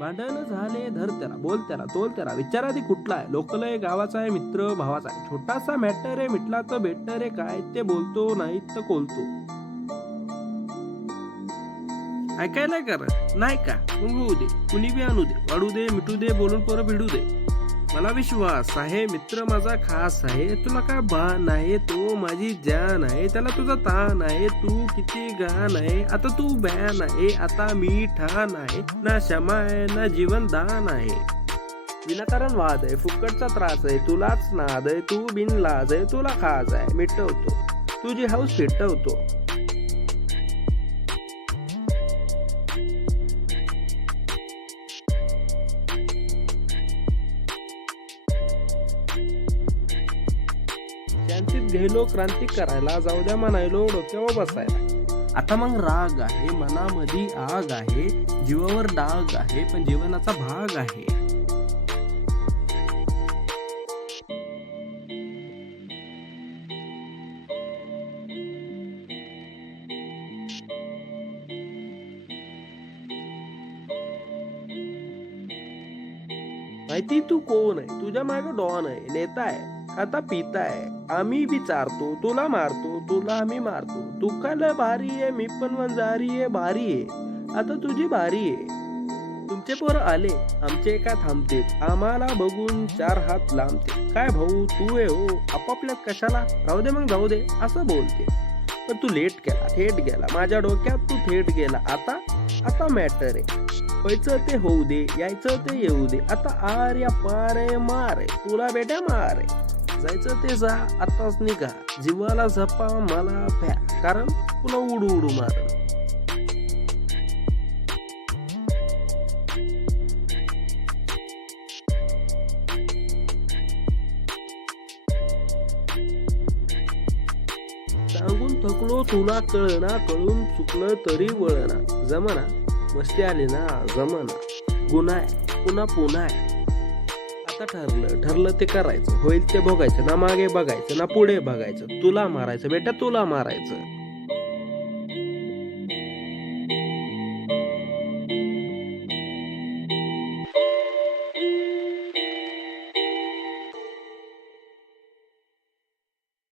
भांडण झाले धर त्याला, बोल त्याला, तोल त्याला, विचार आधी कुठला आहे, लोकल आहे, गावाचा आहे, मित्र भावाचा आहे, छोटासा मॅटर आहे, मिटला तर बेटर आहे, काय ते बोलतो नाही तर कोलतो. ऐकायला कर नाही का, मग होऊ दे, कुणी बी आणू दे, वाढू दे, मिटू दे, बोलून परत भिडू दे. मला विश्वास आहे, मित्र माझा खास आहे, तुला काय भान आहे, तो माझी जान आहे, त्याला तुझा ताण आहे, तू किती घाण आहे, आता तू बॅन आहे, आता मी ठाण आहे, ना क्षमा आहे ना जीवन दान आहे. विनाकारण वाद आहे, फुकटचा त्रास आहे, तुलाच नाद आहे, तू बिन लाज आहे, तुला खाज आहे, मिटवतो तुझी हाऊस फिटवतो. शांतीत गेलो क्रांती करायला, जाऊ द्या म्हणायलो डोक्यावर बसायला. आता मग राग आहे, मनामध्ये आग आहे, जीवावर डाग आहे, पण जीवनाचा भाग आहे. माहिती तू कोण आहे, तुझ्या मागे डॉन आहे, नेता आहे, आता पिता आहे, आम्ही विचारतो तुला मारतो, तुला आम्ही मारतो, तू काय भारी आहे, मी पण वंजारी आहे, भारी आहे, आता तुझी बारी आहे. तुमचे पोर आले, आमचे काय थांबते, आम्हाला बघून चार हात लांबते, काय भाऊ तू आहे हो, आपापल्यात कशाला, राहू दे मग जाऊ दे असं बोलते. पण तू लेट केला, थेट गेला, माझ्या डोक्यात तू थेट गेला, आता आता मॅटर आहे, व्हायचं ते होऊ दे, यायचं ते येऊ दे, आता आर या पार आहे, मार आहे, तुला बेटा मार आहे, जायचं ते जा, आताच निघा, जीवाला झपा मला प्या, कारण पुन्हा उडू उडू मार. सांगून थकलो तुला कळना, कळून चुकलं तरी वळना, जमना मस्ती आली ना जमना, गुन्हा आहे पुन्हा पुन्हा आहे. आता ठरलं ते करायचं, होईल ते भोगायचं, ना मागे बघायचं ना पुढे बघायचं, तुला मारायचं बेटा तुला मारायचं.